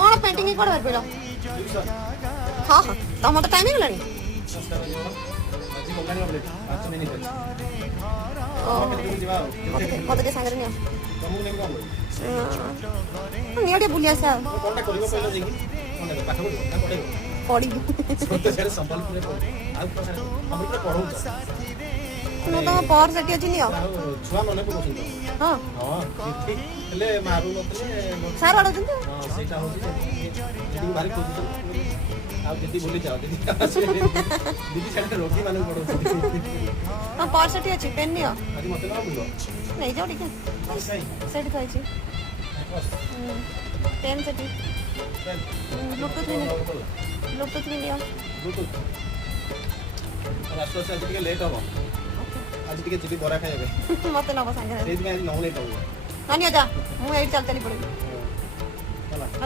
कौन पेंटिंग ही कोड पेड़ हाँ हाँ तम तो टाइम ही मत सागर नियो नियो टे बुली आसा पड़ी ମୁଁ ତମ ପର୍ସ ସେଠି ଅଛି ନିଅ ଛୁଆ ମନେ ପକଉଛନ୍ତି ହଁ ହଁ ହେଲେ ମାରୁ ନଥିଲେ ସାର୍ ଅଡୁଛନ୍ତି ସେଇଟା ହଉଛି ଯେତିକି ଭାରି ଖୋଜୁଛନ୍ତି ଆଉ ଯେତିକି ବୁଲି ଯାଅ ଦିଦି ସେଟା ରୋଗୀ ମାନଙ୍କୁ ପଡଉଛନ୍ତି ହଁ ପର୍ସ ସେଠି ଅଛି ପେନ୍ ନିଅ ଆଜି ମତେ ନା ବୁଲିବ ନେଇଯାଅ ଟିକେ ସେଠି ଥାଇଛି ପେନ୍ ସେଠି ବ୍ଲୁଟୁଥ୍ ବି ନିଅ ବ୍ଲୁଟୁଥ୍ ଆସ୍ତେ ଆସ୍ତେ ଆଜି ଟିକେ ଲେଟ୍ ହବ आज टिके जिबी बरा खाइबे मते नब संगे सेज में आज नौ लेट हो नानी जा मु एई चल चली पड़े